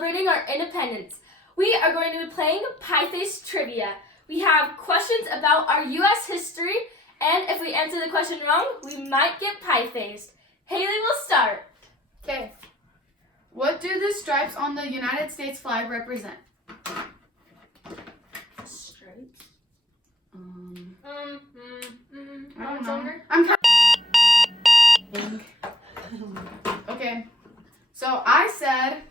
celebrating our independence. We are going to be playing Pie Face Trivia. We have questions about our U.S. history, and if we answer the question wrong, we might get pie-faced. Haley will start. Okay. What do the stripes on the United States flag represent? Stripes? I don't know. Longer? I'm kind of... Okay. So I said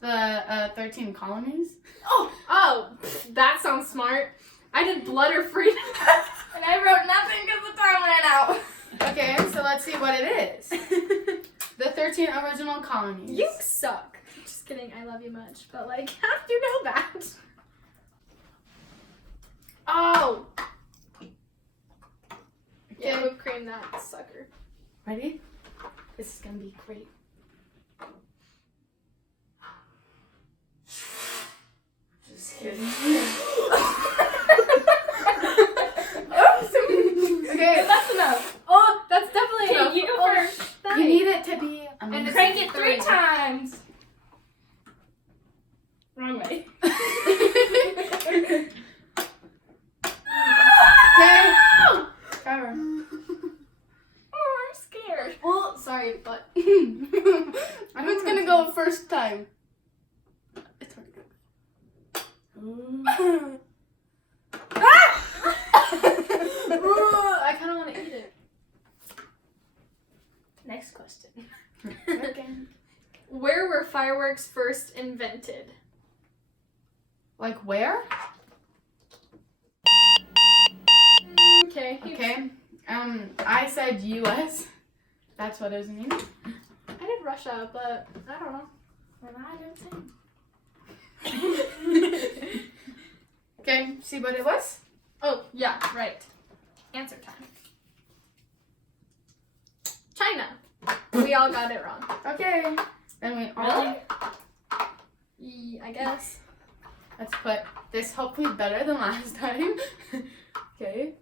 the 13 colonies. Oh, that sounds smart. I did blood or freedom. And I wrote nothing because the time ran out. Okay, so let's see what it is. The 13 original colonies. You suck. Just kidding. I love you much. But, like, how did you know that? Oh. Yeah, whipped cream that sucker. Ready? This is gonna be great. Just kidding. Okay, That's enough. Oh, that's definitely Okay, enough. you go Oh, first. you need it to be And amazing. crank it 3 times. Wrong way. Okay. Trevor. Oh, I'm scared. Well, sorry, but Who's gonna go first time? It's already good. I kind of want to eat it. Next question. Okay. Where were fireworks first invented? Like where? Okay. Okay. I said U.S. That's what it was mean. I did Russia, but I don't know. And I didn't think. Okay, see what it was? Oh, yeah, right. Answer time. China. We all got it wrong. Okay. Then we all... I guess. Let's put this hopefully better than last time. Okay.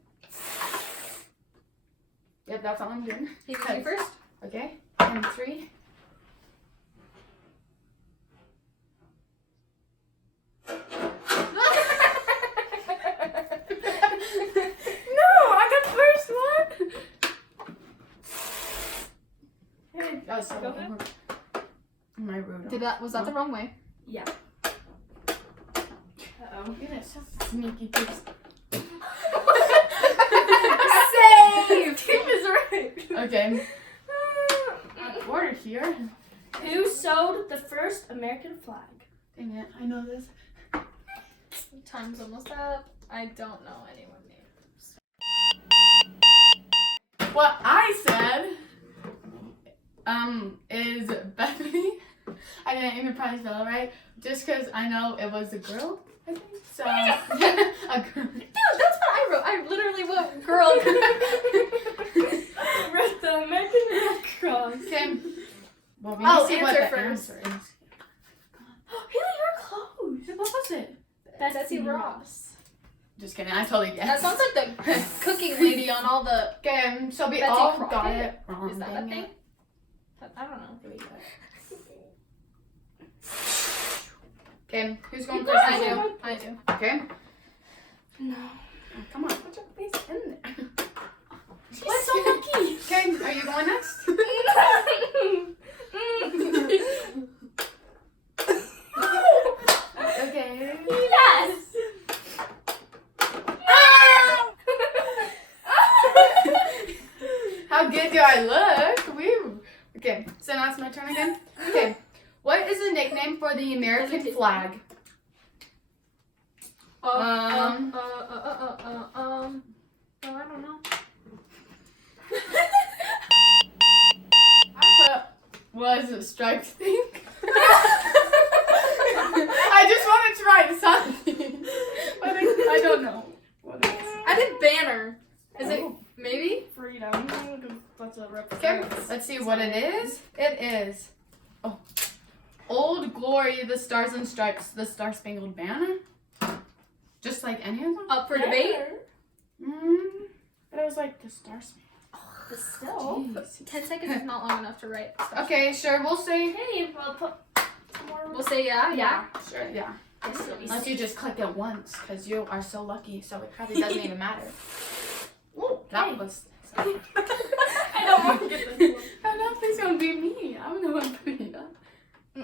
Yep, that's all I'm doing. You can do first. Okay. And 3. No, I got first one. Hey, oh, so Go ahead. my road. Was that the wrong way? Yeah. Uh-oh. You're so sneaky pigs. Saved! Team is right. Okay. Order here. Who sewed the first American flag? Dang it, I know this. Time's almost up. I don't know anyone names. What I said is Bethany. I didn't even probably spell it right, just because I know it was a girl, I think. So, a girl. Dude, that's what I wrote. I literally wrote girl. Wrote the American Red Cross. Okay. Well, we Oh, need to see what answer the first. answer is. Haley, you're close. What was it? Betsy Ross. Just kidding, I totally guessed. That sounds like the cooking lady on all the. Okay, so we Betsy all Crockett? got it wrong. Is that dang a thing? it. I don't know. Okay, who's going You first? got I it. do. I do. Okay. No. Oh, come on, put your face in there. She's so lucky. Okay, are you going next? Okay. Yes. How good do I look? Woo. Okay, so now it's my turn again. Okay, what is the nickname for the American flag? I don't know. I put was a striped thing. I just wanted to write something, but I don't know what it is. I did banner. Is it Oh. maybe? Freedom. That's what Okay, represents. let's see what it is. It is, Old Glory, the Stars and Stripes, the Star Spangled Banner. Just like any of them. Up for debate? But it was like the Star Spangled. But still. Jeez. 10 seconds is not long enough to write stuff. Okay, sure, we'll say. Hey, well, put more We'll say yeah. Sure, yeah. Yes, it'll be Unless C. you just click it once, because you are so lucky, so it probably doesn't even matter. Ooh, That okay. was... I don't want to get this one. I know it's gonna be me. I'm the one putting it up. I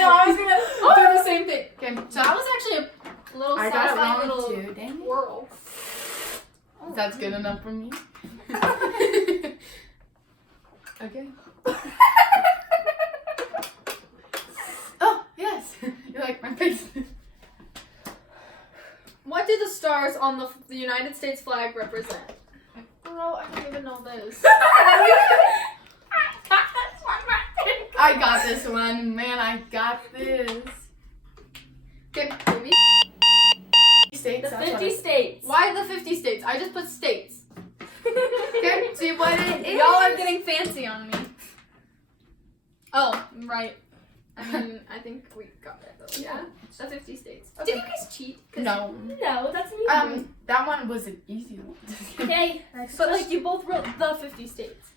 know, I was gonna do the same thing. Okay, so That was actually a little I got it satisfying wrong little too. Dang it. whirl. That's good enough for me. Okay. Oh, yes. You like my face. What do the stars on the United States flag represent? Girl, I don't even know this. I got this one. Man, I got this. Okay, maybe. States, The that's 50 what states. Why the 50 states? I just put states. Okay, see what it is. Y'all are getting fancy on me. Oh, right. I mean, I think we got it though. Yeah, the 50 states. Okay. Did you guys cheat? 'Cause- No. No, that's me. That one was an easy one. Okay, next But question. like you both wrote the 50 states.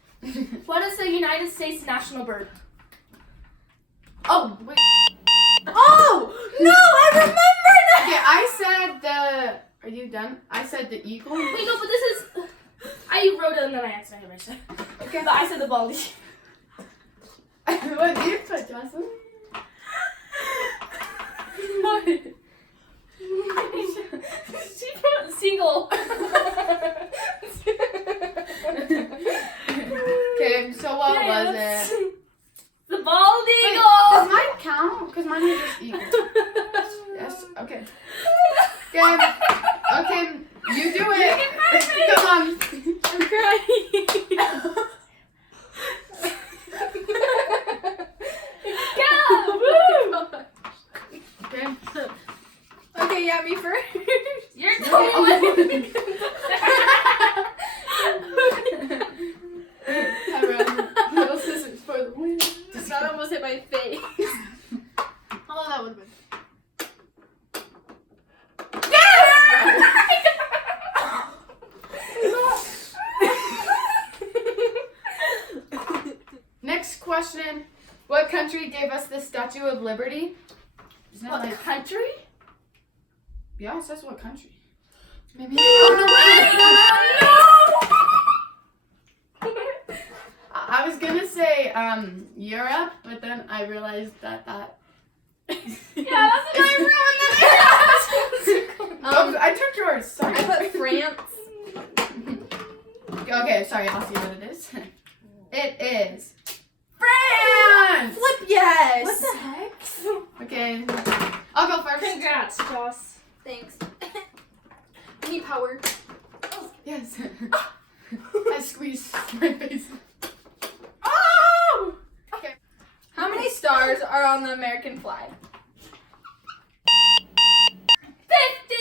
What is the United States national bird? Oh, wait. Oh no! I remember that. Okay, I said the. Are you done? I said the eagle. Wait, no, but this is. I wrote it and then I accidentally erased it. Okay. But I said the baldy. What did you put, Jocelyn? What? She put seagull. Okay, so what was it? The bald Wait, eagle. does mine count? Because mine is just eagle. Yes. Okay. Okay. You do it. Come on. I'm crying. Go! Woo! Okay. Okay, yeah, me first. You're Oh. totally. Little scissors for the win. That almost hit my face. Oh, that would have been. Next question. What country gave us the Statue of Liberty? Isn't it What like, country? yeah, it says what country. Maybe. I was gonna say Europe, but then I realized that. Yeah, that's what I wrote. I took yours. Sorry. I put France. Okay, sorry. I'll see what it is. It is France. Flip yes. What the heck? Okay, I'll go first. Congrats, Joss. Thanks. I need power. Yes. I squeezed my face. Oh! Okay. How many stars are on the American flag? 50!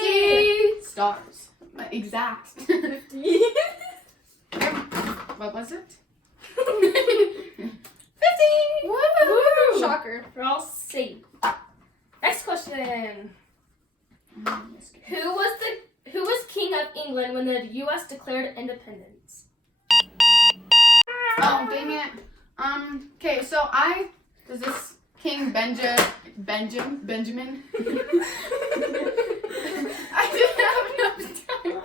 50 stars. Exact. 50. What was it? 50! Woo! Shocker. We're all safe. Next question. Who was king of England when the U.S. declared independence? Oh, dang it. Okay, so does this King Benjamin? I didn't have enough time.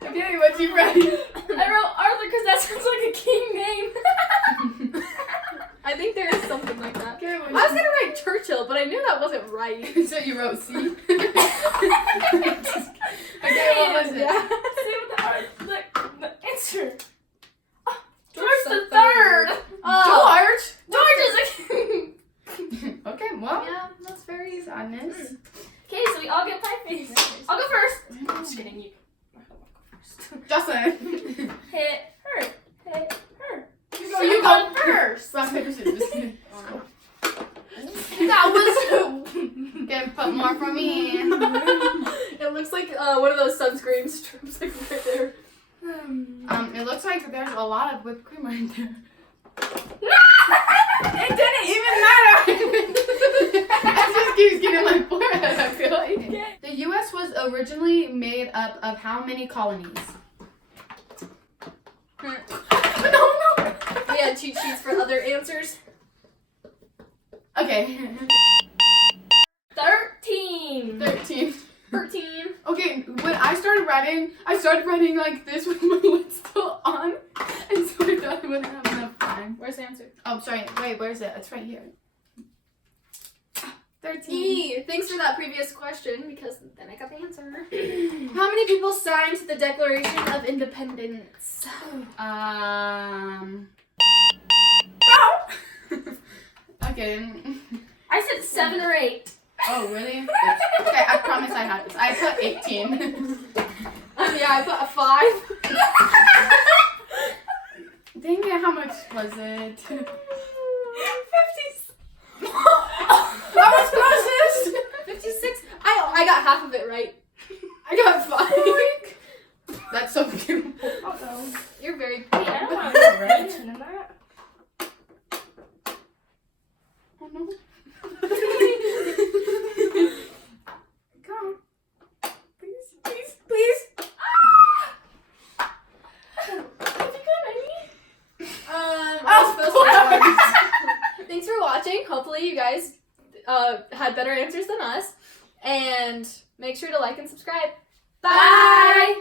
Okay, what'd you write? I wrote Arthur because that sounds like a king name. I think there is something like that. Okay, I was gonna write Churchill, but I knew that wasn't right. so you wrote C? Okay, what was it? Yeah. Say what the answer. George the third. Oh. George is a king. Okay, well, Yeah, that's very sadness. Okay, so we all get pie face. I'll go first. I'm just kidding. You. I'll go first. Jocelyn. Hit her. Hit her. You go first. Rock, paper, scissors. That was. Okay, put more for me. It looks like one of those sunscreen strips like right there. It looks like there's a lot of whipped cream right there. It didn't even matter. It just keeps getting my forehead, I feel like. The U.S. was originally made up of how many colonies? No. We had cheat sheets for other answers. Okay. 13. 13. 13. Okay, when I started writing like this with my lid still on, and so I thought I wouldn't have enough time. Where's the answer? Oh, sorry. Wait, where's it? It's right here. 13. E. Thanks for that previous question because then I got the answer. How many people signed the Declaration of Independence? Okay. I said 7 or 8. Oh, really? Okay, I promise I had this. I put 18. Yeah, I put a 5. Dang it, how much was it? 50. I was closest! 56. I got half of it right. I got 5. That's so beautiful. Uh-oh. You're very Wait, I don't want to put religion in that. Oh no. Go. Please, please, please. Have you got any? I'm supposed to have Thanks for watching. Hopefully you guys had better answers than us. And make sure to like and subscribe. Bye!